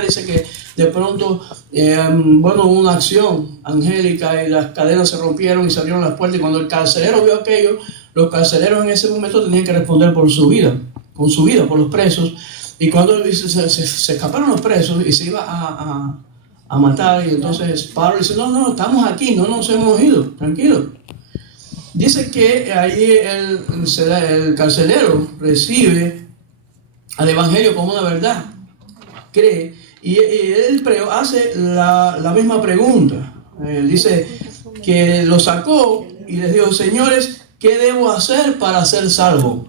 levantar. Dice que de pronto, hubo una acción angélica y las cadenas se rompieron y se abrieron las puertas. Y cuando el carcelero vio aquello, los carceleros en ese momento tenían que responder por su vida, por los presos. Y cuando se escaparon los presos y se iba a matar, y entonces Pablo dice, no, estamos aquí, no nos hemos ido, tranquilo. Dice que ahí el carcelero recibe al evangelio como una verdad, cree, y él hace la misma pregunta. Dice que lo sacó y les dijo, señores, ¿qué debo hacer para ser salvo?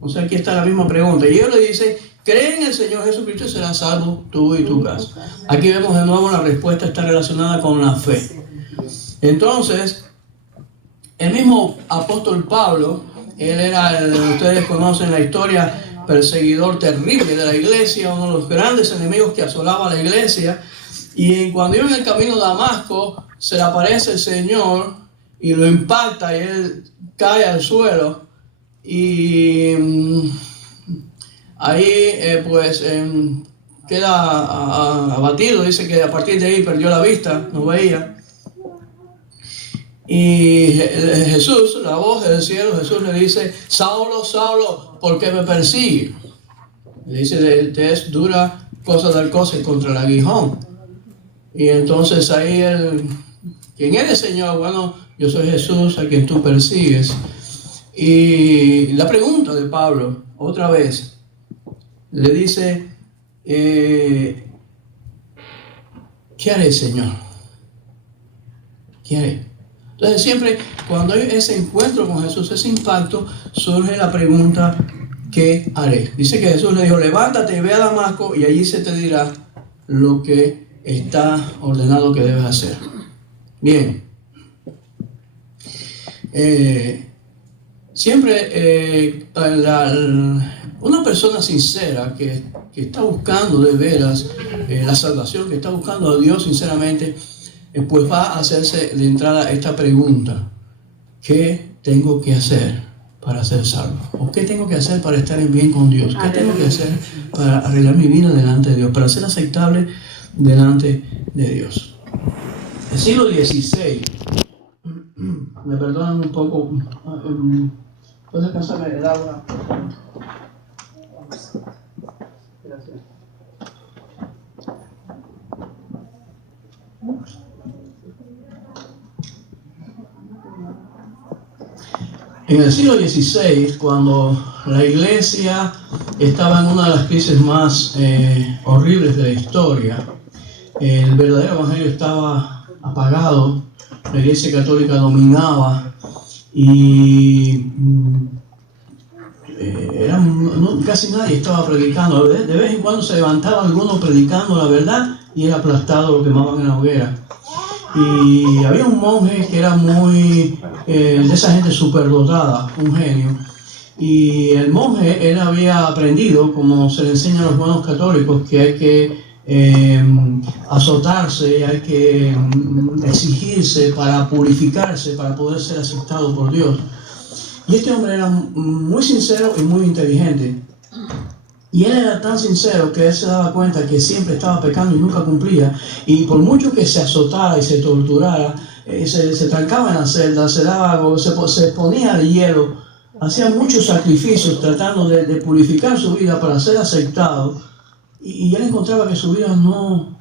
O sea, aquí está la misma pregunta. Y él le dice, cree en el Señor Jesucristo y serás salvo tú y tu casa. Aquí vemos de nuevo la respuesta está relacionada con la fe. Entonces, el mismo apóstol Pablo, él era, ustedes conocen la historia, perseguidor terrible de la iglesia, uno de los grandes enemigos que asolaba la iglesia. Y cuando iba en el camino de Damasco, se le aparece el Señor y lo impacta y él cae al suelo. Y ahí queda abatido. Dice que a partir de ahí perdió la vista, no veía. Y Jesús, la voz del cielo, Jesús le dice, Saulo, Saulo, ¿por qué me persigue? Le dice, te es dura cosa dar cosas contra el aguijón. Y entonces ahí ¿quién eres, Señor? Bueno, yo soy Jesús a quien tú persigues. Y la pregunta de Pablo, otra vez, le dice, ¿qué haré, Señor? ¿Qué haré? Entonces siempre cuando hay ese encuentro con Jesús, ese impacto, surge la pregunta, ¿qué haré? Dice que Jesús le dijo, levántate y ve a Damasco y allí se te dirá lo que está ordenado que debes hacer. Bien. Siempre una persona sincera que está buscando de veras la salvación, que está buscando a Dios sinceramente, pues va a hacerse de entrada esta pregunta: ¿qué tengo que hacer para ser salvo? ¿O qué tengo que hacer para estar en bien con Dios? ¿Qué tengo que hacer para arreglar mi vida delante de Dios? Para ser aceptable delante de Dios. El siglo XVI, me perdonan un poco, ¿puedes alcanzarme el agua? Gracias. En el siglo XVI, cuando la iglesia estaba en una de las crisis más horribles de la historia, el verdadero evangelio estaba apagado, la iglesia católica dominaba y casi nadie estaba predicando. De vez en cuando se levantaba alguno predicando la verdad y era aplastado, lo quemaban en la hoguera. Y había un monje que era muy de esa gente superdotada, un genio. Y el monje, él había aprendido, como se le enseña a los buenos católicos, que hay que azotarse, hay que exigirse para purificarse, para poder ser aceptado por Dios. Y este hombre era muy sincero y muy inteligente. Y él era tan sincero que él se daba cuenta que siempre estaba pecando y nunca cumplía. Y por mucho que se azotara y se torturara, se trancaba en la celda, se ponía al hielo, hacía muchos sacrificios tratando de purificar su vida para ser aceptado. Y él encontraba que su vida no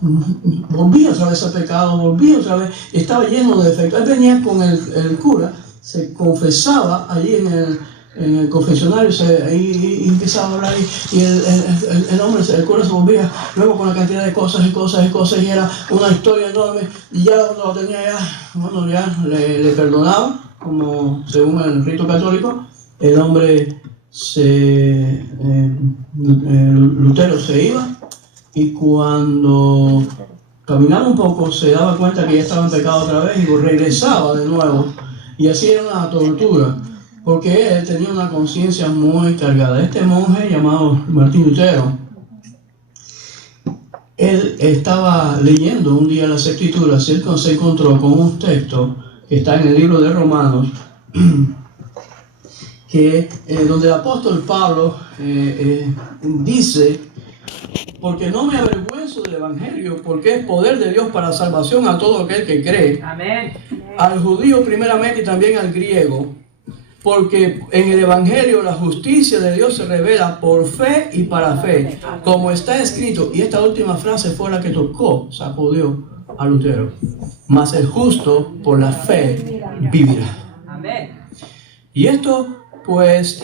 volvía otra vez al pecado, volvía otra vez, estaba lleno de defectos. Él venía con el cura, se confesaba allí en el confesionario, y empezaba a hablar, y el hombre, el cura se volvía luego con la cantidad de cosas, y era una historia enorme, y ya lo tenía ya le perdonaba, como según el rito católico. El hombre Lutero se iba, y cuando caminaba un poco se daba cuenta que ya estaba en pecado otra vez y regresaba de nuevo, y así era una tortura, porque él tenía una conciencia muy cargada. Este monje llamado Martín Lutero, él estaba leyendo un día las Escrituras y él se encontró con un texto que está en el libro de Romanos, donde el apóstol Pablo dice porque no me avergüenzo del Evangelio, porque es poder de Dios para salvación a todo aquel que cree, Amén. al judío primeramente y también al griego, porque en el Evangelio la justicia de Dios se revela por fe y para fe, como está escrito. Y esta última frase fue la que tocó, sacudió a Lutero. Mas el justo por la fe vivirá. Amén. Y esto pues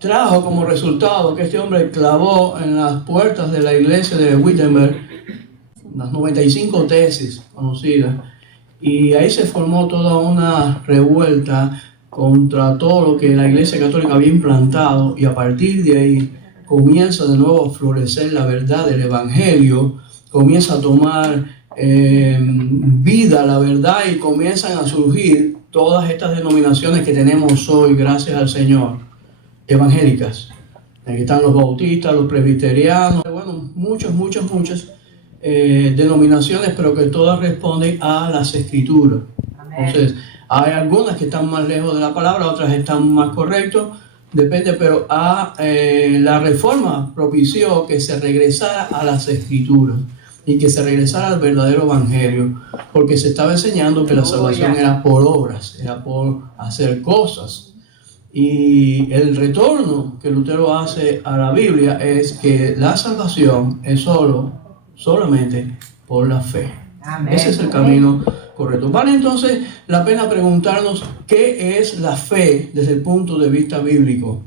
trajo como resultado que este hombre clavó en las puertas de la iglesia de Wittenberg las 95 tesis conocidas, y ahí se formó toda una revuelta contra todo lo que la Iglesia Católica había implantado, y a partir de ahí comienza de nuevo a florecer la verdad del Evangelio, comienza a tomar vida la verdad, y comienzan a surgir todas estas denominaciones que tenemos hoy, gracias al Señor, evangélicas. Aquí están los bautistas, los presbiterianos, bueno, muchas denominaciones, pero que todas responden a las Escrituras. Amén. Entonces, hay algunas que están más lejos de la palabra, otras están más correctos, depende, pero la Reforma propició que se regresara a las Escrituras y que se regresara al verdadero Evangelio, porque se estaba enseñando que la salvación era por obras, era por hacer cosas. Y el retorno que Lutero hace a la Biblia es que la salvación es solamente por la fe. Amén. Ese es el camino correcto. Vale entonces la pena preguntarnos qué es la fe desde el punto de vista bíblico.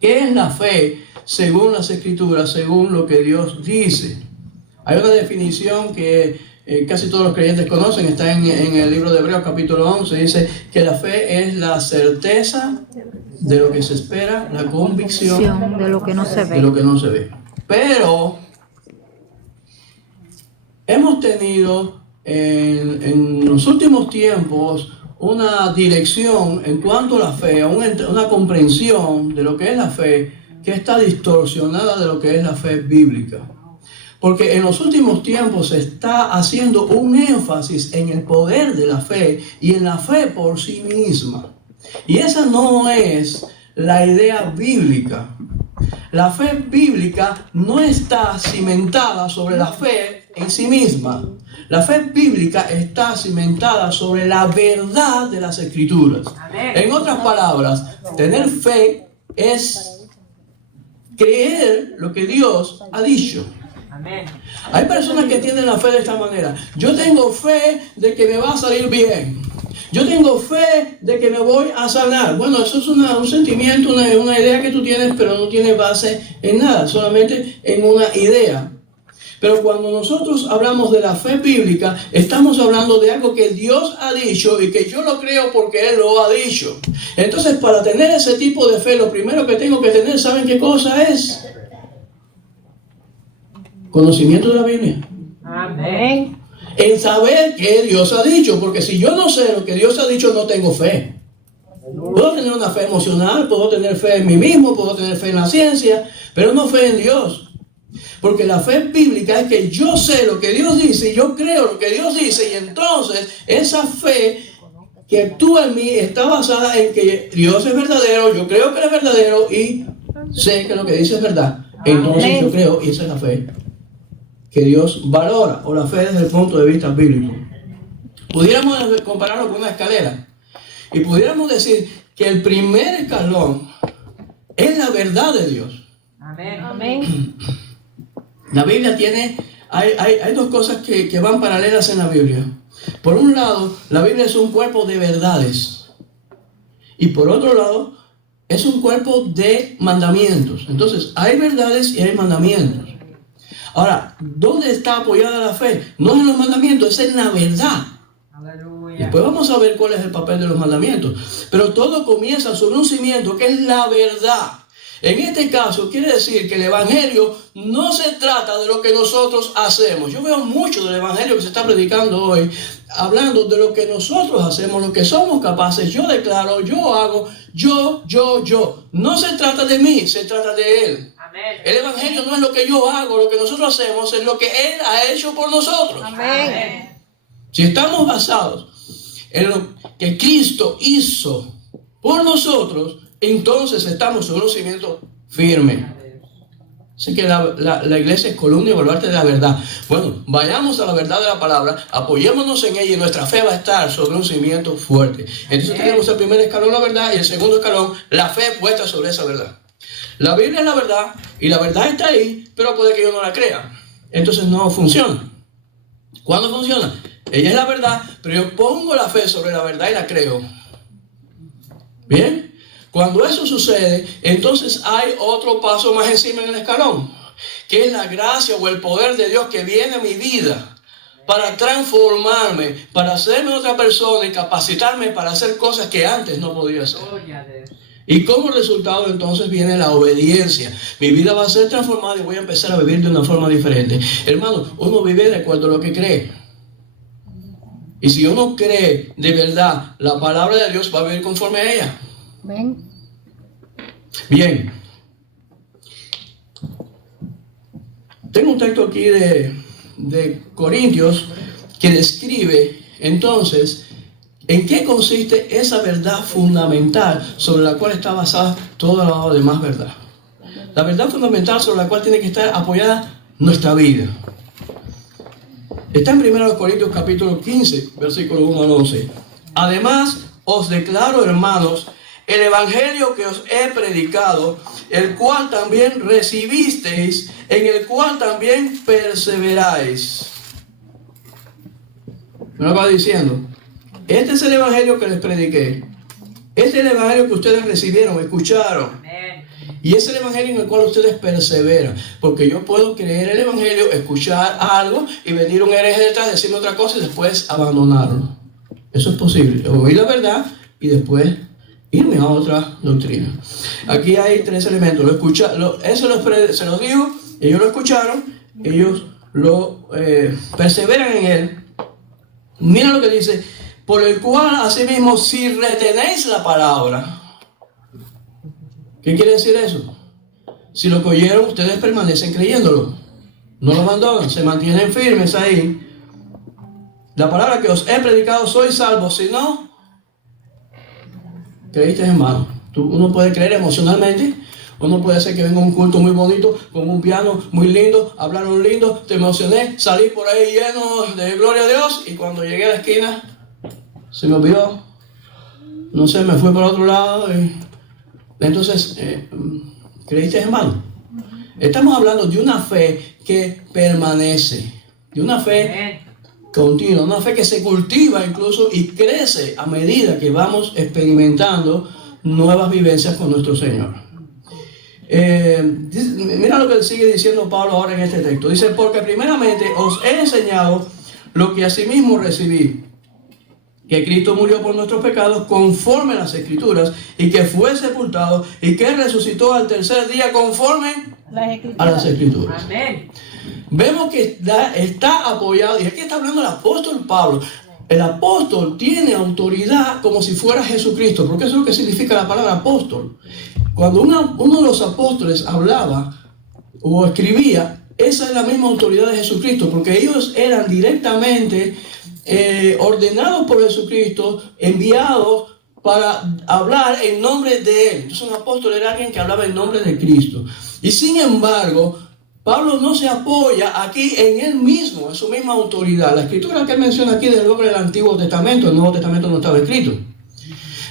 ¿Qué es la fe según las Escrituras, según lo que Dios dice? Hay una definición que casi todos los creyentes conocen, está en el libro de Hebreos capítulo 11, dice que la fe es la certeza de lo que se espera, la convicción de lo que no se ve. de lo que no se ve. Pero hemos tenido en los últimos tiempos una dirección en cuanto a la fe, una comprensión de lo que es la fe que está distorsionada de lo que es la fe bíblica. Porque en los últimos tiempos se está haciendo un énfasis en el poder de la fe y en la fe por sí misma. Y esa no es la idea bíblica. La fe bíblica no está cimentada sobre la fe en sí misma. La fe bíblica está cimentada sobre la verdad de las Escrituras. Amén. En otras palabras, tener fe es creer lo que Dios ha dicho. Amén. Hay personas que tienen la fe de esta manera. Yo tengo fe de que me va a salir bien. Yo tengo fe de que me voy a sanar. Bueno, eso es un sentimiento, una idea que tú tienes, pero no tiene base en nada, solamente en una idea. Pero cuando nosotros hablamos de la fe bíblica, estamos hablando de algo que Dios ha dicho y que yo lo creo porque Él lo ha dicho. Entonces, para tener ese tipo de fe, lo primero que tengo que tener, ¿saben qué cosa es? Conocimiento de la Biblia. Amén. En saber qué Dios ha dicho, porque si yo no sé lo que Dios ha dicho, no tengo fe. Puedo tener una fe emocional, puedo tener fe en mí mismo, puedo tener fe en la ciencia, pero no fe en Dios. Porque la fe bíblica es que yo sé lo que Dios dice y yo creo lo que Dios dice, y entonces esa fe que actúa en mí está basada en que Dios es verdadero, yo creo que Él es verdadero y sé que lo que dice es verdad. Entonces yo creo, y esa es la fe que Dios valora, o la fe desde el punto de vista bíblico. Pudiéramos compararlo con una escalera y pudiéramos decir que el primer escalón es la verdad de Dios. Amén. Amén. La Biblia hay dos cosas que van paralelas en la Biblia. Por un lado, la Biblia es un cuerpo de verdades, y por otro lado, es un cuerpo de mandamientos. Entonces, hay verdades y hay mandamientos. Ahora, ¿dónde está apoyada la fe? No en los mandamientos, es en la verdad. Aleluya. Después vamos a ver cuál es el papel de los mandamientos. Pero todo comienza sobre un cimiento que es la verdad. En este caso, quiere decir que el Evangelio no se trata de lo que nosotros hacemos. Yo veo mucho del Evangelio que se está predicando hoy, hablando de lo que nosotros hacemos, lo que somos capaces. Yo declaro, yo hago, yo. No se trata de mí, se trata de Él. Amén. El Evangelio no es lo que yo hago, lo que nosotros hacemos, es lo que Él ha hecho por nosotros. Amén. Si estamos basados en lo que Cristo hizo por nosotros, entonces estamos sobre un cimiento firme. Así que la iglesia es columna y baluarte de la verdad. Bueno, vayamos a la verdad de la palabra, apoyémonos en ella y nuestra fe va a estar sobre un cimiento fuerte. Entonces tenemos el primer escalón, la verdad, y el segundo escalón, la fe puesta sobre esa verdad. La Biblia es la verdad y la verdad está ahí, pero puede que yo no la crea. Entonces no funciona. ¿Cuándo funciona? Ella es la verdad, pero yo pongo la fe sobre la verdad y la creo. ¿Bien? Cuando eso sucede, entonces hay otro paso más encima en el escalón, que es la gracia o el poder de Dios que viene a mi vida para transformarme, para hacerme otra persona y capacitarme para hacer cosas que antes no podía hacer. Y como resultado entonces viene la obediencia. Mi vida va a ser transformada y voy a empezar a vivir de una forma diferente. Hermano, uno vive de acuerdo a lo que cree. Y si uno cree de verdad la palabra de Dios, va a vivir conforme a ella. Ven. Bien. Tengo un texto aquí de Corintios que describe entonces en qué consiste esa verdad fundamental sobre la cual está basada toda la demás verdad. La verdad fundamental sobre la cual tiene que estar apoyada nuestra vida. Está en 1 Corintios capítulo 15, versículo 1 al 11. Además, os declaro, hermanos, el evangelio que os he predicado, el cual también recibisteis, en el cual también perseveráis. Me lo va diciendo. Este es el evangelio que les prediqué. Este es el evangelio que ustedes recibieron, escucharon. Y es el evangelio en el cual ustedes perseveran. Porque yo puedo creer el evangelio, escuchar algo y venir un hereje detrás, decirme otra cosa y después abandonarlo. Eso es posible. Oír la verdad y después irme a otra doctrina. Aquí hay tres elementos. Se los digo, ellos lo escucharon, ellos lo perseveran en él. Mira lo que dice: por el cual asimismo, si retenéis la palabra. ¿Qué quiere decir eso? Si lo que oyeron, ustedes permanecen creyéndolo. No lo abandonan, se mantienen firmes ahí. La palabra que os he predicado, sois salvos. Si no, creíste, hermano. Uno puede creer emocionalmente. Uno puede ser que venga un culto muy bonito, con un piano muy lindo, hablaron lindo, te emocioné, salí por ahí lleno de gloria a Dios, y cuando llegué a la esquina, se me olvidó. No sé, me fui por otro lado. Entonces, ¿creíste, hermano? Estamos hablando de una fe que permanece, de una fe continua, una fe que se cultiva incluso y crece a medida que vamos experimentando nuevas vivencias con nuestro Señor. Mira lo que sigue diciendo Pablo ahora en este texto. Dice: porque primeramente os he enseñado lo que asimismo recibí, que Cristo murió por nuestros pecados conforme a las Escrituras, y que fue sepultado y que resucitó al tercer día conforme a las Escrituras. Amén. Vemos que está apoyado, y aquí está hablando el apóstol Pablo. El apóstol tiene autoridad como si fuera Jesucristo, porque eso es lo que significa la palabra apóstol. Cuando uno de los apóstoles hablaba o escribía, esa es la misma autoridad de Jesucristo, porque ellos eran directamente ordenados por Jesucristo, enviados para hablar en nombre de Él. Entonces un apóstol era alguien que hablaba en nombre de Cristo. Y sin embargo, Pablo no se apoya aquí en él mismo, en su misma autoridad. La escritura que él menciona aquí del libro del Antiguo Testamento, el Nuevo Testamento no estaba escrito.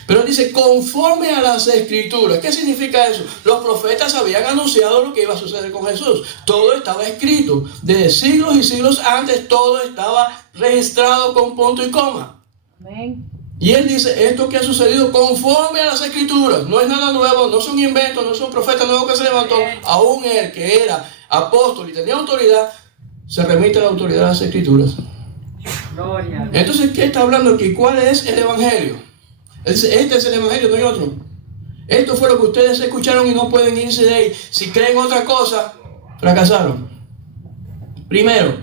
Pero dice, conforme a las Escrituras. ¿Qué significa eso? Los profetas habían anunciado lo que iba a suceder con Jesús. Todo estaba escrito. Desde siglos y siglos antes, todo estaba registrado con punto y coma. Amén. Y él dice, esto que ha sucedido conforme a las Escrituras. No es nada nuevo, no es un invento, no es un profeta nuevo que se levantó. Aún él, que era apóstol y tenía autoridad, se remite a la autoridad de las Escrituras. Gloria. Entonces, ¿qué está hablando aquí? ¿Cuál es el Evangelio? Él dice, este es el Evangelio, no hay otro. Esto fue lo que ustedes escucharon y no pueden irse de ahí. Si creen otra cosa, fracasaron. Primero,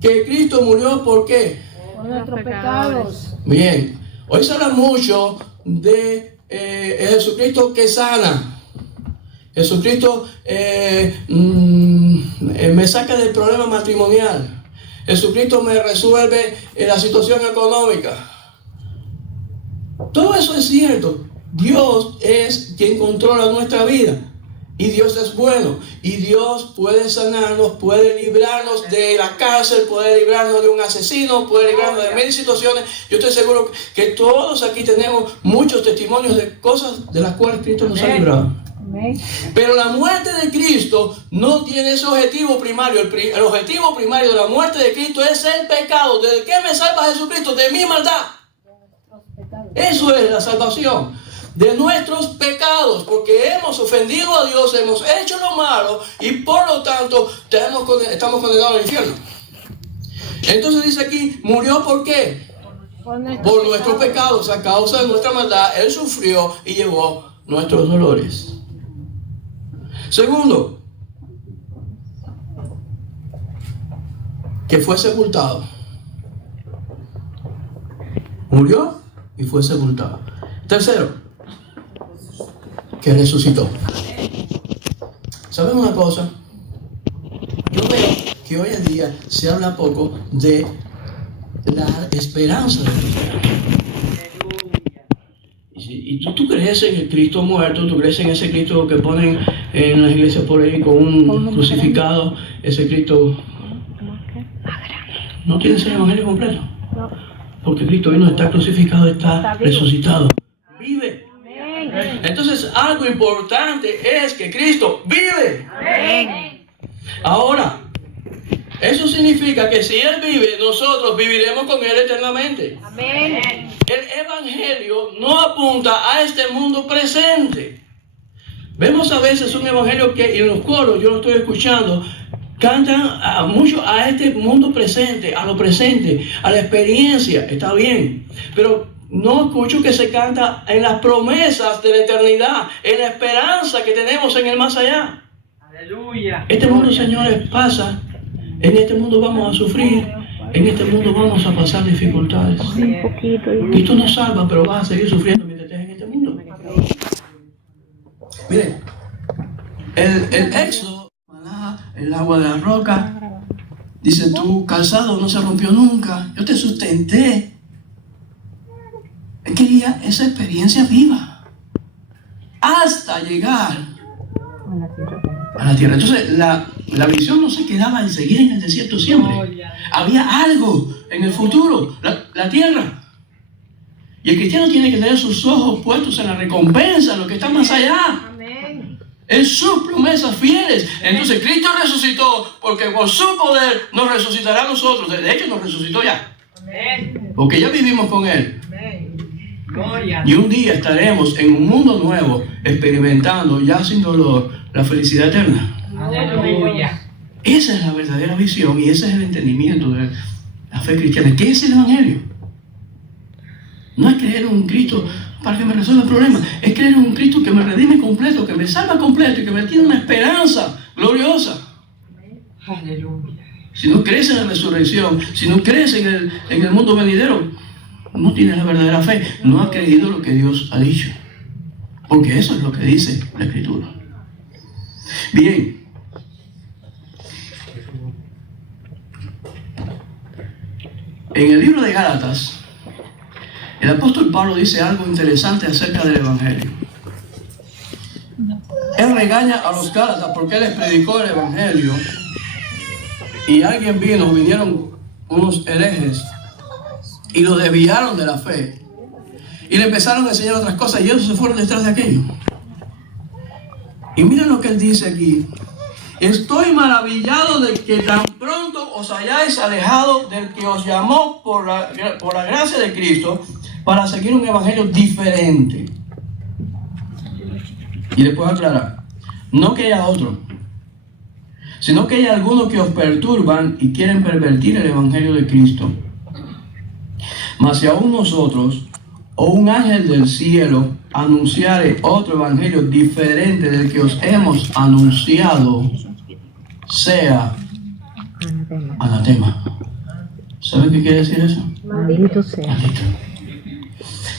que Cristo murió, ¿por qué? Por nuestros pecados. Bien, hoy se habla mucho de Jesucristo que sana. Jesucristo me saca del problema matrimonial. Jesucristo me resuelve la situación económica. Todo eso es cierto. Dios es quien controla nuestra vida. Y Dios es bueno. Y Dios puede sanarnos, puede librarnos de la cárcel, puede librarnos de un asesino, puede librarnos de mil situaciones. Yo estoy seguro que todos aquí tenemos muchos testimonios de cosas de las cuales Cristo nos ha librado. Amén. Pero la muerte de Cristo no tiene ese objetivo primario. El objetivo primario de la muerte de Cristo es el pecado. ¿De qué me salva Jesucristo? De mi maldad. Eso es la salvación. De nuestros pecados, porque hemos ofendido a Dios, hemos hecho lo malo y por lo tanto estamos condenados al infierno. Entonces dice aquí, murió ¿por qué? Por nuestros pecados, a causa de nuestra maldad, Él sufrió y llevó nuestros dolores. Segundo, que fue sepultado. Murió y fue sepultado. Tercero, que resucitó. ¿Saben una cosa? Yo veo que hoy en día se habla poco de la esperanza de Dios. Y tú crees en el Cristo muerto, tú crees en ese Cristo que ponen en las iglesias por ahí con un crucificado, ese Cristo no tiene ese evangelio completo. Porque Cristo hoy no está crucificado, está resucitado. Vive. Entonces algo importante es que Cristo vive. Ahora, eso significa que si Él vive, nosotros viviremos con Él eternamente. El evangelio no apunta a este mundo presente. Vemos a veces un evangelio que en los coros, yo lo estoy escuchando, cantan mucho a este mundo presente, a lo presente, a la experiencia, está bien, pero no escucho que se canta en las promesas de la eternidad, en la esperanza que tenemos en el más allá. Aleluya. Este mundo, señores, pasa, en este mundo vamos a sufrir, en este mundo vamos a pasar dificultades. Cristo nos salva, pero vas a seguir sufriendo mientras estés en este mundo. Miren, el Éxodo, el agua de la roca, dice: tu calzado no se rompió nunca, yo te sustenté. Él quería esa experiencia viva hasta llegar a la tierra. Entonces la visión no se quedaba en seguir en el desierto siempre. Había algo en el futuro, la tierra. Y el cristiano tiene que tener sus ojos puestos en la recompensa, en lo que está más allá. En sus promesas fieles. Entonces Cristo resucitó porque por su poder nos resucitará a nosotros. De hecho nos resucitó ya. Porque ya vivimos con Él. Y un día estaremos en un mundo nuevo, experimentando ya sin dolor la felicidad eterna. Aleluya. Esa es la verdadera visión y ese es el entendimiento de la fe cristiana. ¿Qué es el evangelio? No es creer en un Cristo para que me resuelva el problema, es creer en un Cristo que me redime completo, que me salva completo y que me tiene una esperanza gloriosa. Aleluya. Si no crees en la resurrección, si no crees en el mundo venidero, no tienes la verdadera fe, no has creído lo que Dios ha dicho, porque eso es lo que dice la Escritura. Bien, en el libro de Gálatas, el apóstol Pablo dice algo interesante acerca del evangelio. Él regaña a los Gálatas porque él les predicó el evangelio y vinieron unos herejes y lo desviaron de la fe y le empezaron a enseñar otras cosas y ellos se fueron detrás de aquello. Y miren lo que él dice aquí: estoy maravillado de que tan pronto os hayáis alejado del que os llamó por la gracia de Cristo para seguir un evangelio diferente. Y después aclarar, no que haya otro, sino que hay algunos que os perturban y quieren pervertir el evangelio de Cristo. Mas si aún nosotros o un ángel del cielo anunciare otro evangelio diferente del que os hemos anunciado, sea anatema. ¿Sabe qué quiere decir eso? Maldito sea. Maldito.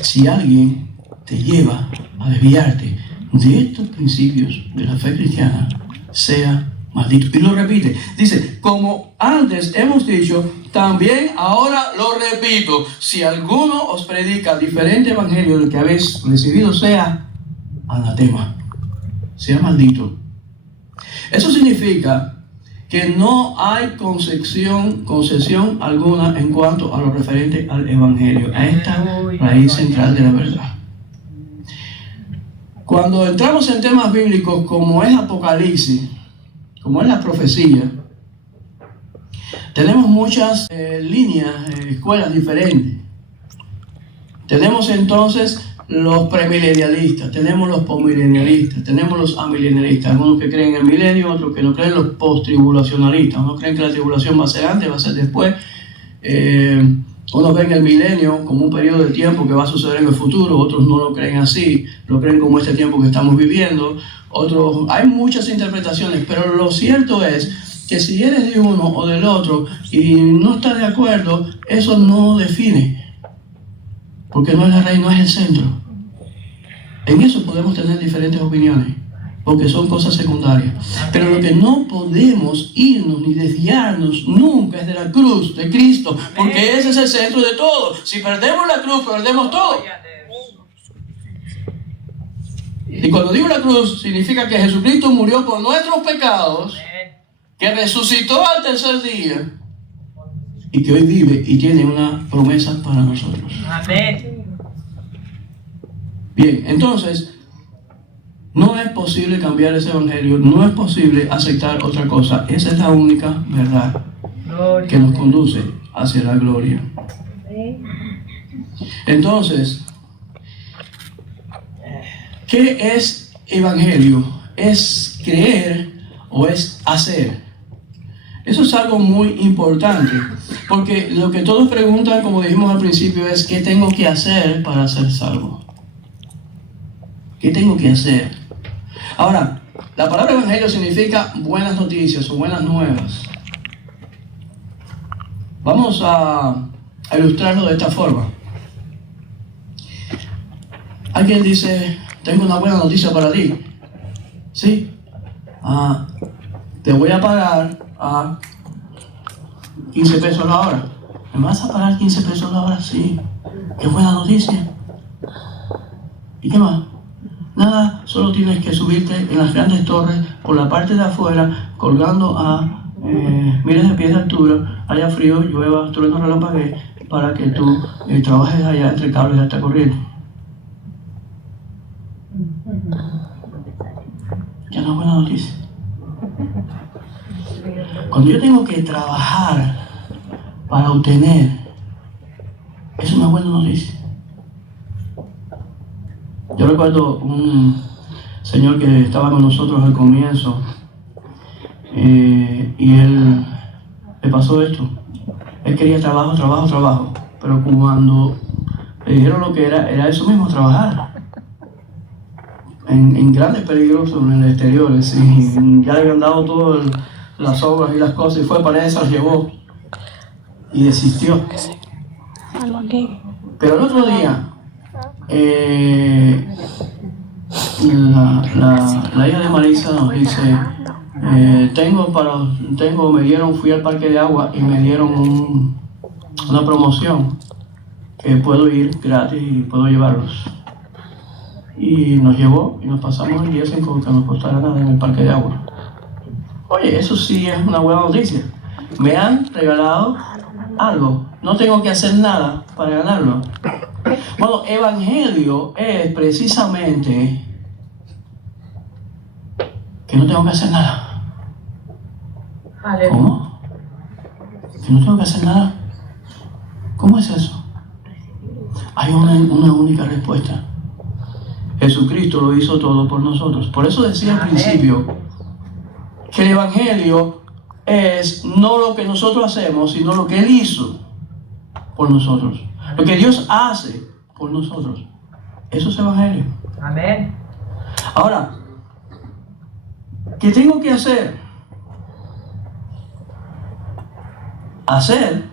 Si alguien te lleva a desviarte de estos principios de la fe cristiana, sea maldito. Y lo repite, dice: como antes hemos dicho, también ahora lo repito, si alguno os predica diferente evangelio del que habéis recibido, sea anatema, sea maldito. Eso significa que no hay concesión alguna en cuanto a lo referente al Evangelio, a esta raíz central de la verdad. Cuando entramos en temas bíblicos como es Apocalipsis, como es la profecía, tenemos muchas líneas, escuelas diferentes. Tenemos entonces los premilenialistas, tenemos los postmilenialistas, tenemos los amilenialistas, algunos que creen en el milenio, otros que no creen, los posttribulacionalistas, unos creen que la tribulación va a ser antes, va a ser después, unos ven el milenio como un periodo de tiempo que va a suceder en el futuro, otros no lo creen así, lo creen como este tiempo que estamos viviendo, otros, hay muchas interpretaciones, pero lo cierto es que si eres de uno o del otro y no estás de acuerdo, eso no define, porque no es la raíz, no es el centro. En eso podemos tener diferentes opiniones, porque son cosas secundarias. Pero lo que no podemos irnos ni desviarnos nunca es de la cruz de Cristo, porque ese es el centro de todo. Si perdemos la cruz, perdemos todo. Y cuando digo la cruz, significa que Jesucristo murió por nuestros pecados, que resucitó al tercer día y que hoy vive y tiene una promesa para nosotros. Amén. Bien, entonces, no es posible cambiar ese evangelio, no es posible aceptar otra cosa. Esa es la única verdad que nos conduce hacia la gloria. Entonces, ¿qué es evangelio? ¿Es creer o es hacer? Eso es algo muy importante, porque lo que todos preguntan, como dijimos al principio, es ¿qué tengo que hacer para ser salvo? ¿Qué tengo que hacer? Ahora, la palabra evangelio significa buenas noticias o buenas nuevas. Vamos a ilustrarlo de esta forma. Alguien dice, tengo una buena noticia para ti. ¿Sí? Te voy a pagar a 15 pesos la hora. ¿Me vas a pagar 15 pesos la hora? Sí. Qué buena noticia. ¿Y qué más? Nada, solo tienes que subirte en las grandes torres por la parte de afuera, colgando a miles de pies de altura, haya frío, llueva, trueno, relampaguee, para que tú trabajes allá entre cables de alta corriente. Ya no es buena noticia. Cuando yo tengo que trabajar para obtener, es una buena noticia. Yo recuerdo un señor que estaba con nosotros al comienzo y él le pasó esto. Él quería trabajo, pero cuando le dijeron lo que era eso mismo, trabajar. En grandes peligros en el exterior, y ya le habían dado todas las obras y las cosas y fue para él, se las llevó y desistió. Pero el otro día la hija de Marisa nos dice, fui al parque de agua y me dieron una promoción que puedo ir gratis y puedo llevarlos. Y nos llevó y nos pasamos el día sin que nos costara nada en el parque de agua. Oye, eso sí es una buena noticia. Me han regalado algo, no tengo que hacer nada para ganarlo. Bueno, evangelio es precisamente que no tengo que hacer nada. ¿Cómo? ¿Que no tengo que hacer nada? ¿Cómo es eso? Hay una única respuesta. Jesucristo lo hizo todo por nosotros. Por eso decía al principio que el evangelio es no lo que nosotros hacemos, sino lo que Él hizo por nosotros. Lo que Dios hace por nosotros. Eso es evangelio. Amén. Ahora, ¿qué tengo que hacer? Hacer.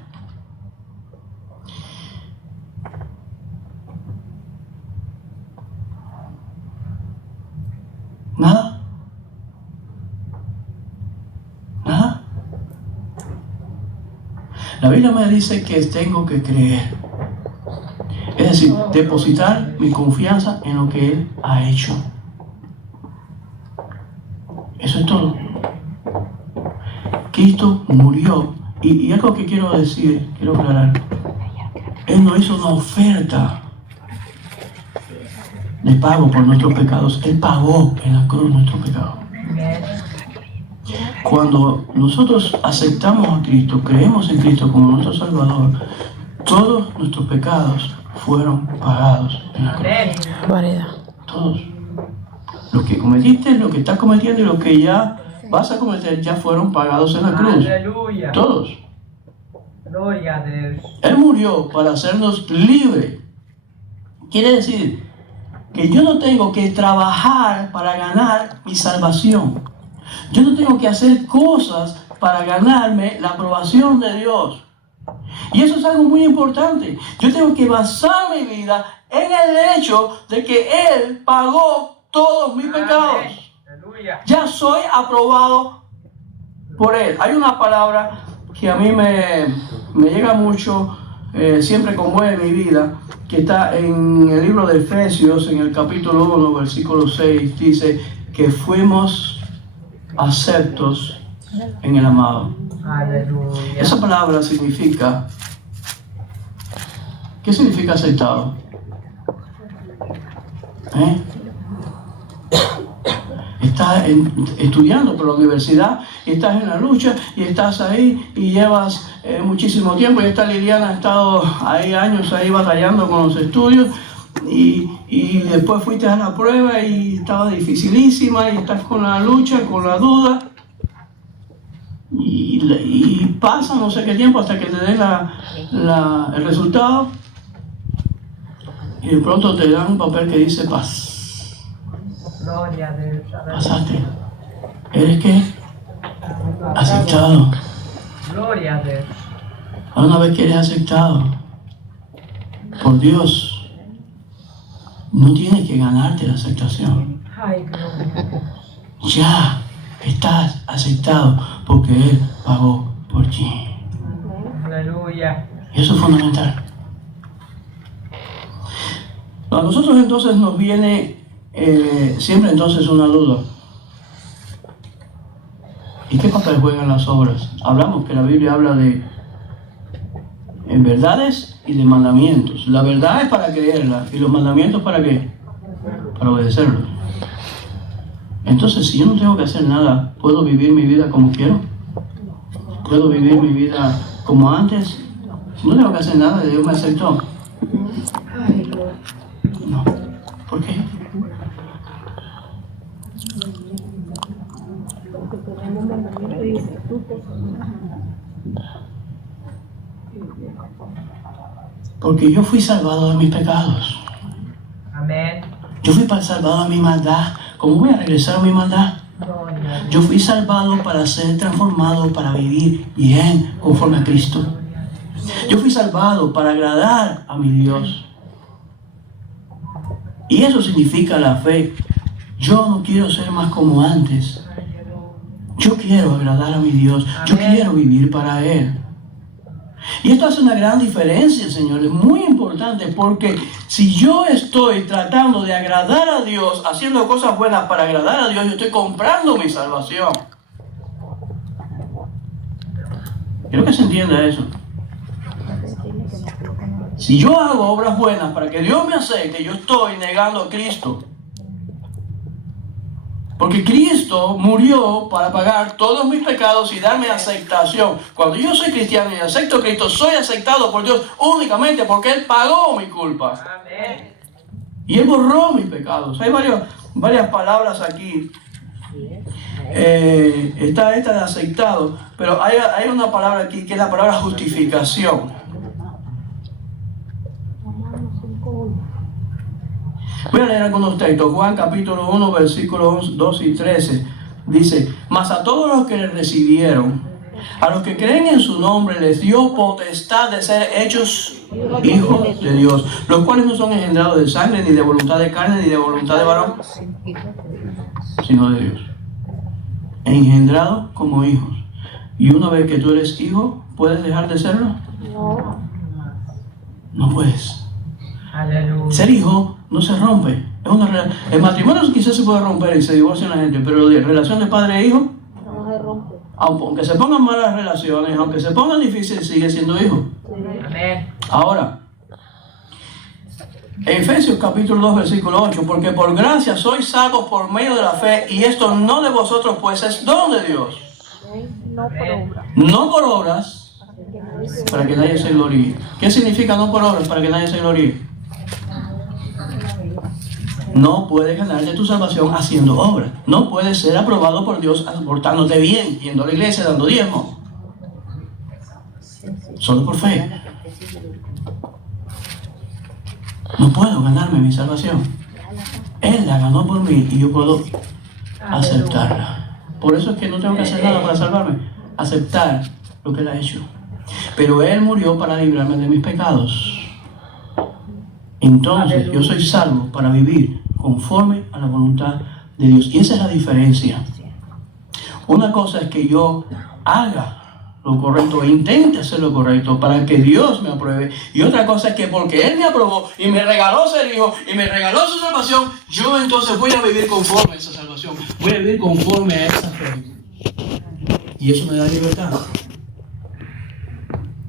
Nada. Nada. La Biblia me dice que tengo que creer. Es decir, depositar mi confianza en lo que Él ha hecho. Eso es todo. Cristo murió. Y algo que quiero decir, quiero aclarar. Él no hizo una oferta de pago por nuestros pecados. Él pagó en la cruz nuestros pecados. Cuando nosotros aceptamos a Cristo, creemos en Cristo como nuestro Salvador, todos nuestros pecados fueron pagados en la cruz. Todos. Lo que cometiste, lo que estás cometiendo y lo que ya vas a cometer ya fueron pagados en la cruz. Aleluya. Todos. Gloria a Dios. Él murió para hacernos libres. Quiere decir que yo no tengo que trabajar para ganar mi salvación. Yo no tengo que hacer cosas para ganarme la aprobación de Dios. Y eso es algo muy importante. Yo tengo que basar mi vida en el hecho de que Él pagó todos mis pecados. Aleluya. Ya soy aprobado por Él. Hay una palabra que a mí me llega mucho, siempre conmueve mi vida, que está en el libro de Efesios, en el capítulo 1, versículo 6, dice que fuimos aceptos en el amado. Aleluya. Esa palabra significa, ¿qué significa aceptado? Estás estudiando por la universidad y estás en la lucha y estás ahí y llevas muchísimo tiempo. Y esta Liliana ha estado ahí años ahí batallando con los estudios y después fuiste a la prueba y estaba dificilísima y estás con la lucha, con la duda y pasa no sé qué tiempo hasta que te den el resultado y de pronto te dan un papel que dice paz. Gloria a Dios. Pasaste. ¿Eres qué? Aceptado. Gloria a Dios. Ahora una vez que eres aceptado por Dios, no tienes que ganarte la aceptación. Ay, gloria. Ya estás aceptado porque Él pagó por ti. Aleluya. Y eso es fundamental. A nosotros entonces nos viene siempre entonces una duda. ¿Y qué papel juegan las obras? Hablamos que la Biblia habla de verdades y de mandamientos. La verdad es para creerla y los mandamientos ¿para qué? Para obedecerlos. Entonces, si yo no tengo que hacer nada, ¿puedo vivir mi vida como quiero? ¿Puedo vivir mi vida como antes? Si no tengo que hacer nada, Dios me aceptó. No. ¿Por qué? Porque yo fui salvado de mis pecados. Amén. Yo fui salvado de mi maldad. ¿Cómo voy a regresar a mi maldad? Gloria. Yo fui salvado para ser transformado, para vivir bien conforme a Cristo. Yo fui salvado para agradar a mi Dios. Y eso significa la fe. Yo no quiero ser más como antes. Yo quiero agradar a mi Dios. Yo quiero vivir para Él. Y esto hace una gran diferencia, señores, muy importante, porque si yo estoy tratando de agradar a Dios, haciendo cosas buenas para agradar a Dios, yo estoy comprando mi salvación. Quiero que se entienda eso. Si yo hago obras buenas para que Dios me acepte, yo estoy negando a Cristo. Porque Cristo murió para pagar todos mis pecados y darme aceptación. Cuando yo soy cristiano y acepto a Cristo, soy aceptado por Dios únicamente porque Él pagó mi culpa. Amén. Y Él borró mis pecados. Hay varias palabras aquí. Está esta de aceptado, pero hay una palabra aquí que es la palabra justificación. Voy a leer algunos textos. Juan capítulo 1, versículos 2 y 13. Dice, mas a todos los que le recibieron, a los que creen en su nombre, les dio potestad de ser hechos hijos de Dios, los cuales no son engendrados de sangre, ni de voluntad de carne, ni de voluntad de varón, sino de Dios. Engendrados como hijos. Y una vez que tú eres hijo, ¿puedes dejar de serlo? No puedes. Aleluya. Ser hijo no se rompe. El matrimonio quizás se puede romper y se divorcia la gente, pero la relación de padre e hijo No se rompe. Aunque se pongan malas relaciones, aunque se pongan difíciles, sigue siendo hijo. Amén. Ahora, Efesios capítulo 2, versículo 8, porque por gracia sois salvos por medio de la fe, y esto no de vosotros, pues es don de Dios. No por obra. No por obras, para que nadie se gloríe. ¿Qué significa no por obras, para que nadie se gloríe? No puedes ganarte tu salvación haciendo obras. No puedes ser aprobado por Dios portándote bien, yendo a la iglesia, dando diezmo. Solo por fe. No puedo ganarme mi salvación. Él la ganó por mí y yo puedo aceptarla. Por eso es que no tengo que hacer nada para salvarme. Aceptar lo que Él ha hecho. Pero Él murió para librarme de mis pecados. Entonces yo soy salvo para vivir conforme a la voluntad de Dios. Y esa es la diferencia. Una cosa es que yo haga lo correcto e intente hacer lo correcto para que Dios me apruebe. Y otra cosa es que porque Él me aprobó y me regaló ser hijo y me regaló su salvación, yo entonces voy a vivir conforme a esa salvación. Voy a vivir conforme a esa fe. Y eso me da libertad.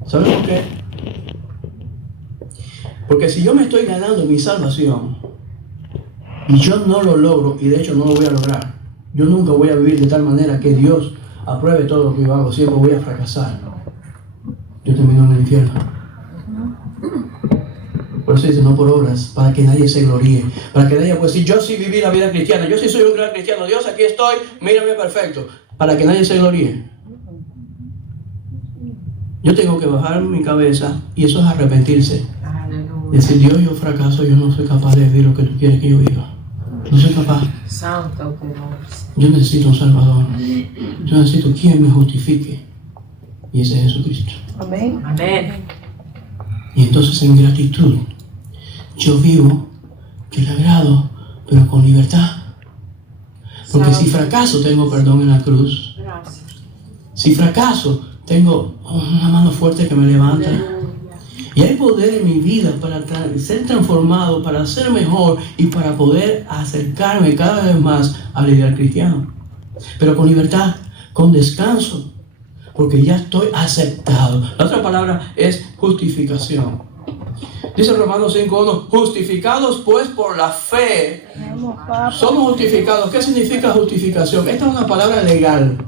¿Sabes por qué? Porque si yo me estoy ganando mi salvación y yo no lo logro, y de hecho no lo voy a lograr, yo nunca voy a vivir de tal manera que Dios apruebe todo lo que yo hago, siempre voy a fracasar. Yo termino en el infierno. Por eso dice no por obras, para que nadie se gloríe, para que nadie, pues si yo sí viví la vida cristiana, yo sí soy un gran cristiano, Dios aquí estoy, mírame perfecto, para que nadie se gloríe. Yo tengo que bajar mi cabeza y eso es arrepentirse. Decir, Dios, yo fracaso, yo no soy capaz de vivir lo que tú quieres que yo viva. No soy capaz. Santo Dios. Yo necesito un Salvador. Yo necesito quien me justifique. Y ese es Jesucristo. Amén. Amén. Y entonces en gratitud, yo vivo, yo le agrado, pero con libertad. Porque si fracaso, tengo perdón en la cruz. Gracias. Si fracaso, tengo una mano fuerte que me levanta. Y hay poder en mi vida para ser transformado, para ser mejor y para poder acercarme cada vez más al ideal cristiano. Pero con libertad, con descanso, porque ya estoy aceptado. La otra palabra es justificación. Dice Romanos 5:1, justificados pues por la fe, somos justificados. ¿Qué significa justificación? Esta es una palabra legal.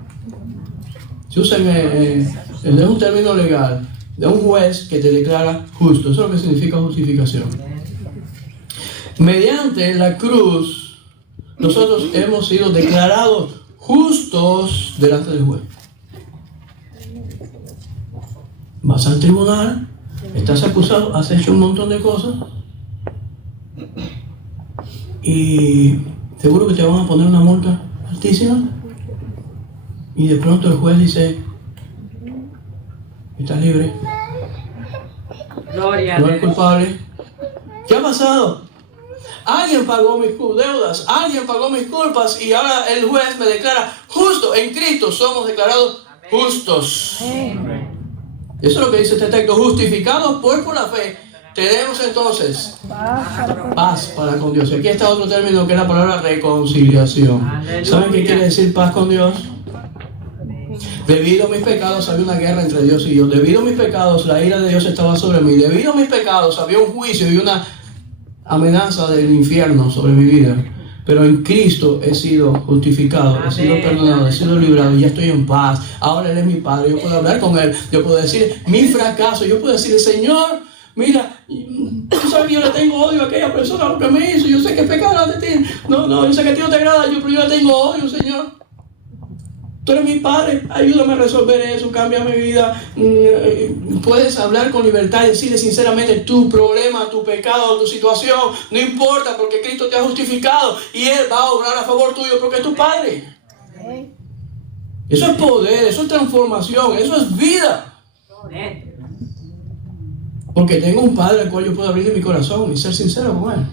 Se usa es un término legal de un juez que te declara justo. Eso es lo que significa justificación. Mediante la cruz, nosotros hemos sido declarados justos delante del juez. Vas al tribunal, estás acusado, has hecho un montón de cosas y seguro que te van a poner una multa altísima y de pronto el juez dice, estás libre, Gloria a no eres Dios. culpable. ¿Qué ha pasado? Alguien pagó mis deudas, alguien pagó mis culpas y ahora el juez me declara justo. En Cristo somos declarados justos. Eso es lo que dice este texto. Justificados pues por la fe, tenemos entonces paz para con Dios. Y aquí está otro término que es la palabra reconciliación. ¿Saben qué quiere decir paz con Dios? Debido a mis pecados había una guerra entre Dios y yo. Debido a mis pecados la ira de Dios estaba sobre mí. Debido a mis pecados había un juicio y una amenaza del infierno sobre mi vida. Pero en Cristo he sido justificado, he sido perdonado, he sido librado y ya estoy en paz. Ahora Él es mi Padre, yo puedo hablar con Él, yo puedo decir mi fracaso, yo puedo decir, Señor, mira, tú sabes que yo le tengo odio a aquella persona, lo que me hizo, yo sé que es pecado de ti. No, yo sé que a ti no te agrada, pero yo le tengo odio, Señor. Tú eres mi Padre, ayúdame a resolver eso, cambia mi vida. Puedes hablar con libertad y decirle sinceramente tu problema, tu pecado, tu situación. No importa porque Cristo te ha justificado y Él va a obrar a favor tuyo porque es tu Padre. Eso es poder, eso es transformación, eso es vida. Porque tengo un Padre al cual yo puedo abrir mi corazón y ser sincero con Él.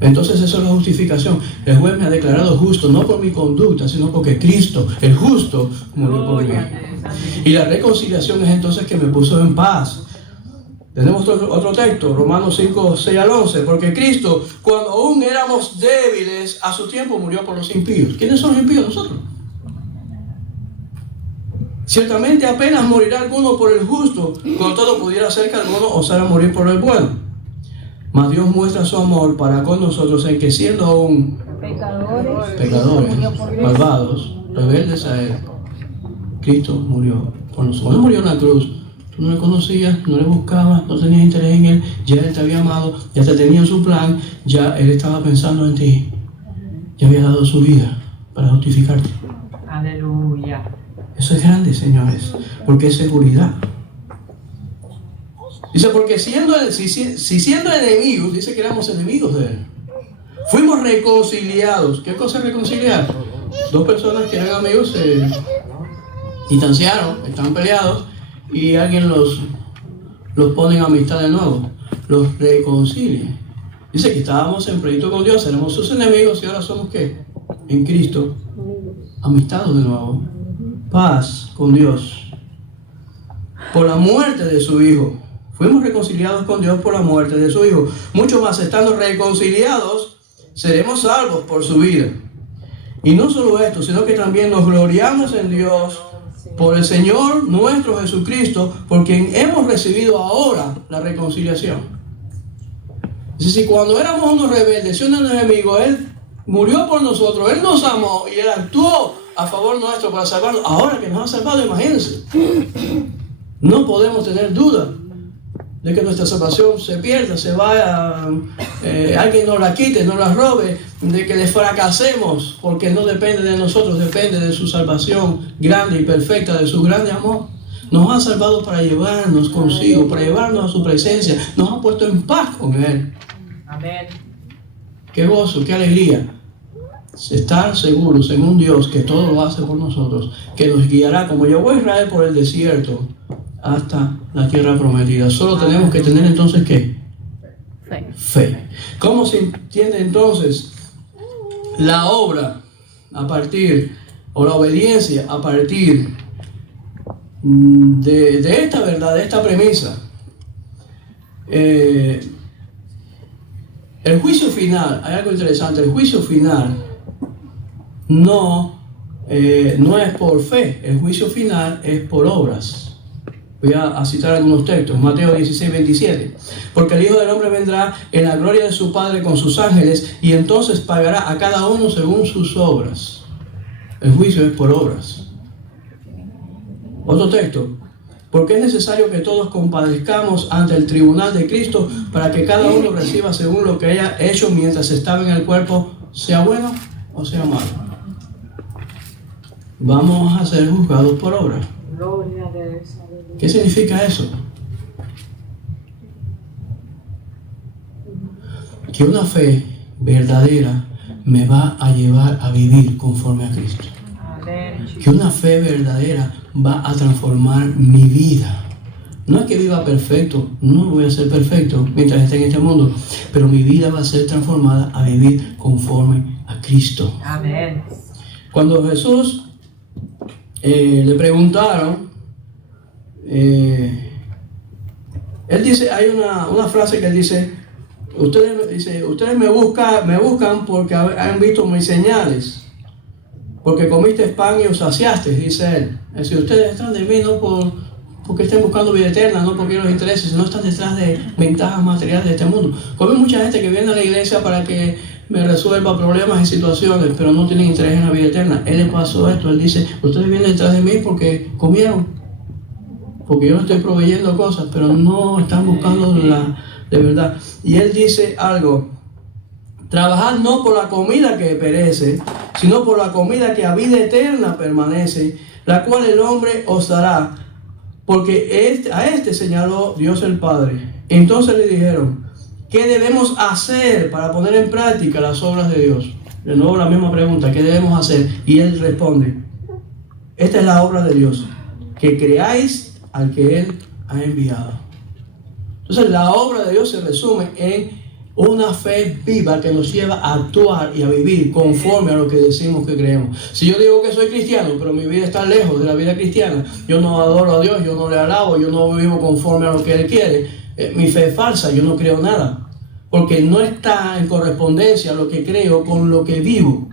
Entonces eso es la justificación. El juez me ha declarado justo, no por mi conducta, sino porque Cristo, el justo, murió por mí. Y la reconciliación es entonces que me puso en paz. Tenemos otro texto, Romanos 5:6-11, porque Cristo, cuando aún éramos débiles, a su tiempo murió por los impíos. ¿Quiénes son los impíos? Nosotros. Ciertamente apenas morirá alguno por el justo, con todo pudiera ser que alguno osara morir por el bueno. Mas Dios muestra su amor para con nosotros en que siendo aún pecadores, malvados, rebeldes a Él, Cristo murió por nosotros. No murió en la cruz. Tú no le conocías, no le buscabas, no tenías interés en Él, ya Él te había amado, ya te tenía en su plan, ya Él estaba pensando en ti, ya había dado su vida para justificarte. Aleluya. Eso es grande, señores, porque es seguridad. Dice, porque si siendo enemigos, dice que éramos enemigos de Él, fuimos reconciliados. ¿Qué cosa es reconciliar? Dos personas que eran amigos se distanciaron, están peleados, y alguien los pone en amistad de nuevo, los reconcilia. Dice que estábamos en pleito con Dios, éramos sus enemigos y ahora somos ¿qué? En Cristo, amistados de nuevo, paz con Dios, por la muerte de su Hijo. Fuimos reconciliados con Dios por la muerte de su Hijo. Mucho más, estando reconciliados, seremos salvos por su vida. Y no solo esto, sino que también nos gloriamos en Dios por el Señor nuestro Jesucristo, por quien hemos recibido ahora la reconciliación. Es decir, cuando éramos unos rebeldes y unos enemigos, Él murió por nosotros, Él nos amó y Él actuó a favor nuestro para salvarnos. Ahora que nos ha salvado, imagínense, no podemos tener duda de que nuestra salvación se pierda, se vaya, alguien nos la quite, nos la robe, de que fracasemos, porque no depende de nosotros, depende de su salvación grande y perfecta, de su grande amor. Nos ha salvado para llevarnos consigo, para llevarnos a su presencia, nos ha puesto en paz con Él. Amén. Qué gozo, qué alegría. Estar seguros en un Dios que todo lo hace por nosotros, que nos guiará como llevó a Israel por el desierto hasta la tierra prometida. Solo tenemos que tener entonces ¿qué? Fe. ¿Cómo se entiende entonces la obra a partir, o la obediencia a partir de esta verdad, de esta premisa? El juicio final, hay algo interesante, el juicio final no es por fe, el juicio final es por obras. Voy a citar algunos textos. Mateo 16, 27. Porque el Hijo del Hombre vendrá en la gloria de su Padre con sus ángeles y entonces pagará a cada uno según sus obras. El juicio es por obras. Otro texto. Porque es necesario que todos compadezcamos ante el tribunal de Cristo para que cada uno reciba según lo que haya hecho mientras estaba en el cuerpo, sea bueno o sea malo. Vamos a ser juzgados por obras. Gloria a Dios. ¿Qué significa eso? Que una fe verdadera me va a llevar a vivir conforme a Cristo. Que una fe verdadera va a transformar mi vida. No es que viva perfecto, no voy a ser perfecto mientras esté en este mundo, pero mi vida va a ser transformada a vivir conforme a Cristo. Amén. Cuando Jesús le preguntaron, él dice, hay una frase que él dice, ustedes me buscan porque han visto mis señales, porque comiste pan y os saciaste, dice él. Es decir, ustedes están de mí no porque estén buscando vida eterna, no porque los interese, sino están detrás de ventajas materiales de este mundo. Como hay mucha gente que viene a la iglesia para que me resuelva problemas y situaciones, pero no tienen interés en la vida eterna. Él le pasó esto, él dice, ustedes vienen detrás de mí porque comieron, porque yo les estoy proveyendo cosas, pero no están buscando la de verdad. Y él dice algo: trabajad no por la comida que perece, sino por la comida que a vida eterna permanece, la cual el hombre os dará, porque a este señaló Dios el Padre. Entonces le dijeron, ¿qué debemos hacer para poner en práctica las obras de Dios? De nuevo la misma pregunta, ¿qué debemos hacer? Y él responde, esta es la obra de Dios, que creáis al que Él ha enviado. Entonces la obra de Dios se resume en una fe viva que nos lleva a actuar y a vivir conforme a lo que decimos que creemos. Si yo digo que soy cristiano, pero mi vida está lejos de la vida cristiana, yo no adoro a Dios, yo no le alabo, yo no vivo conforme a lo que Él quiere, mi fe es falsa, yo no creo nada, porque no está en correspondencia lo que creo con lo que vivo.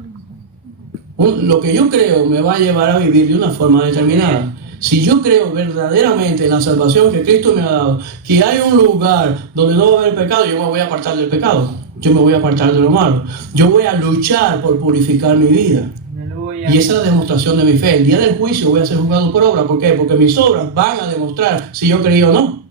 Lo que yo creo me va a llevar a vivir de una forma determinada. Si yo creo verdaderamente en la salvación que Cristo me ha dado, que hay un lugar donde no va a haber pecado, yo me voy a apartar del pecado. Yo me voy a apartar de lo malo. Yo voy a luchar por purificar mi vida. Aleluya. Y esa es la demostración de mi fe. El día del juicio voy a ser juzgado por obra. ¿Por qué? Porque mis obras van a demostrar si yo creí o no.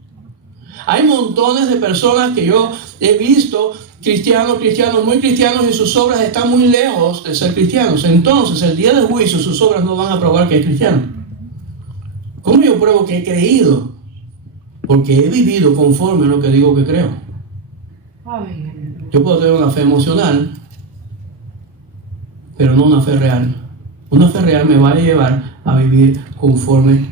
Hay montones de personas que yo he visto, cristianos, muy cristianos, y sus obras están muy lejos de ser cristianos. Entonces, el día del juicio, sus obras no van a probar que es cristiano. ¿Cómo yo pruebo que he creído? Porque he vivido conforme a lo que digo que creo. Yo puedo tener una fe emocional, pero no una fe real. Una fe real me va a llevar a vivir conforme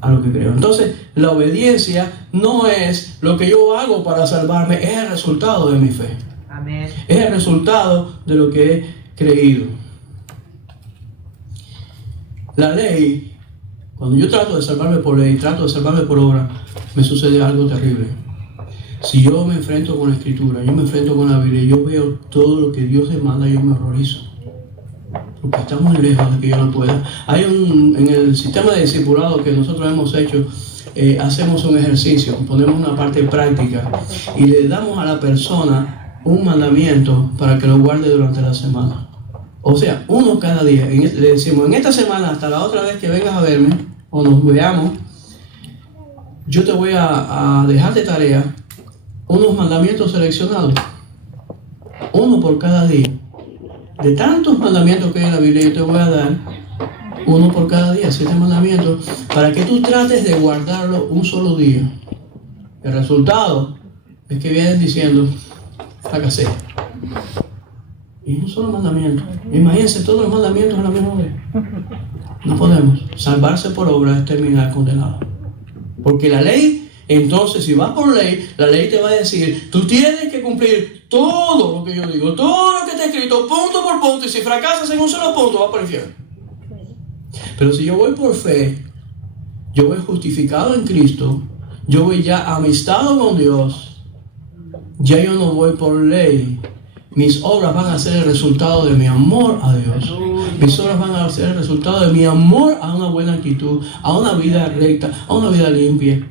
a lo que creo. Entonces, la obediencia no es lo que yo hago para salvarme, es el resultado de mi fe. Amén. Es el resultado de lo que he creído. La ley, cuando yo trato de salvarme por ley, trato de salvarme por obra, me sucede algo terrible. Si yo me enfrento con la Escritura, yo me enfrento con la Biblia, yo veo todo lo que Dios demanda, yo me horrorizo. Porque está muy lejos de que yo no pueda. En el sistema de discipulado que nosotros hemos hecho, hacemos un ejercicio, ponemos una parte práctica y le damos a la persona un mandamiento para que lo guarde durante la semana. O sea, uno cada día. Le decimos, en esta semana, hasta la otra vez que vengas a verme o nos veamos, yo te voy a dejar de tarea unos mandamientos seleccionados, uno por cada día. De tantos mandamientos que hay en la Biblia, yo te voy a dar uno por cada día, 7 mandamientos, para que tú trates de guardarlo un solo día. El resultado es que vienen diciendo, fracasé. Y un solo mandamiento. Imagínense todos los mandamientos a la misma vez. No podemos. Salvarse por obra es terminar condenado. Porque la ley, entonces, si vas por ley, la ley te va a decir, tú tienes que cumplir todo lo que yo digo, todo lo que está escrito, punto por punto, y si fracasas en un solo punto, vas por el infierno. Pero si yo voy por fe, yo voy justificado en Cristo, yo voy ya amistado con Dios, ya yo no voy por ley. Mis obras van a ser el resultado de mi amor a Dios. Mis obras van a ser el resultado de mi amor a una buena actitud, a una vida recta, a una vida limpia.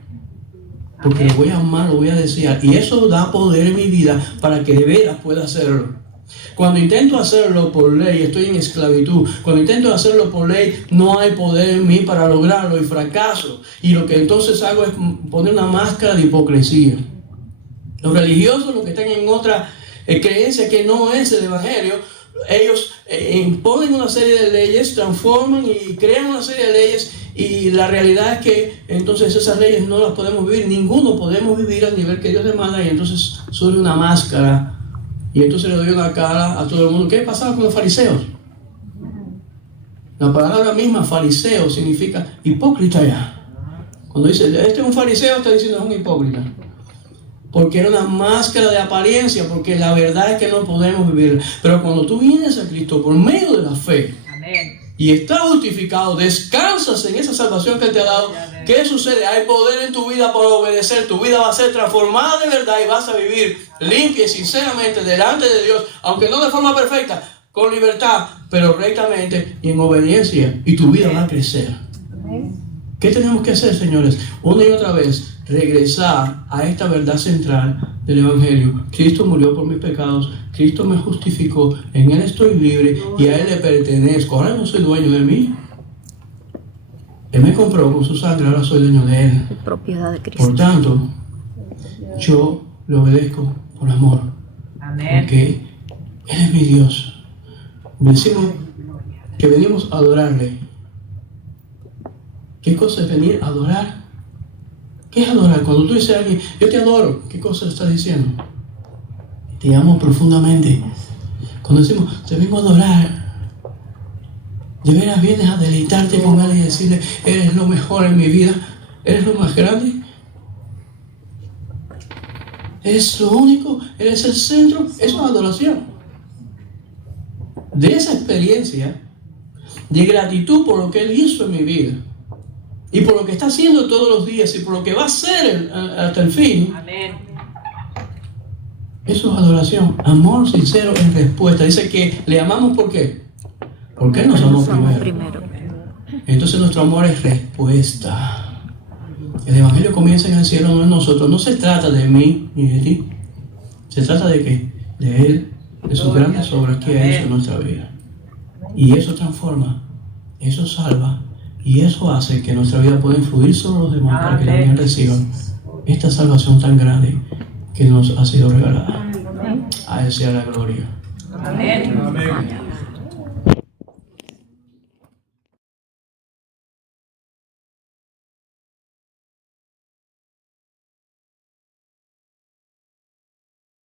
Porque lo voy a amar, lo voy a desear. Y eso da poder en mi vida para que de veras pueda hacerlo. Cuando intento hacerlo por ley, estoy en esclavitud. Cuando intento hacerlo por ley, no hay poder en mí para lograrlo y fracaso. Y lo que entonces hago es poner una máscara de hipocresía. Los religiosos, los que están en otra creencia que no es el Evangelio, ellos imponen una serie de leyes, transforman y crean una serie de leyes, y la realidad es que entonces esas leyes no las podemos vivir, ninguno podemos vivir al nivel que Dios demanda, y entonces surge una máscara, y entonces le doy una cara a todo el mundo. ¿Qué pasaba con los fariseos? La palabra misma fariseo significa hipócrita ya. Cuando dice, este es un fariseo, está diciendo es un hipócrita. Porque era una máscara de apariencia, porque la verdad es que no podemos vivir. Pero cuando tú vienes a Cristo por medio de la fe, Amén. Y estás justificado, descansas en esa salvación que Él te ha dado, ¿qué sucede? Hay poder en tu vida para obedecer. Tu vida va a ser transformada de verdad y vas a vivir limpia y sinceramente delante de Dios, aunque no de forma perfecta, con libertad, pero rectamente y en obediencia, y tu vida va a crecer. ¿Qué tenemos que hacer, señores? Una y otra vez, regresar a esta verdad central del Evangelio. Cristo murió por mis pecados, Cristo me justificó, en Él estoy libre y a Él le pertenezco. Ahora no soy dueño de mí. Él me compró con su sangre, ahora soy dueño de Él. Propiedad de Cristo. Por tanto, yo le obedezco por amor. Amén. Porque Él es mi Dios. Decimos que venimos a adorarle. ¿Qué cosa es venir a adorar? ¿Qué es adorar? Cuando tú dices a alguien, yo te adoro, ¿qué cosa estás diciendo? Te amo profundamente. Cuando decimos, te vengo a adorar, de veras vienes a deleitarte con Él y decirle, eres lo mejor en mi vida, eres lo más grande, eres lo único, eres el centro. Eso es adoración. De esa experiencia de gratitud por lo que Él hizo en mi vida, y por lo que está haciendo todos los días, y por lo que va a hacer hasta el fin. Amén. Eso es adoración, amor sincero en respuesta. Dice que le amamos ¿por qué? Porque Él nos amó primero. Entonces nuestro amor es respuesta. El Evangelio comienza en el cielo, no en nosotros. No se trata de mí ni de ti. Se trata de qué? De Él, de sus grandes obras que ha hecho en nuestra vida. Y eso transforma, eso salva, y eso hace que nuestra vida pueda influir sobre los demás para que también reciban esta salvación tan grande que nos ha sido regalada. A Él sea la gloria. Amén. Amén.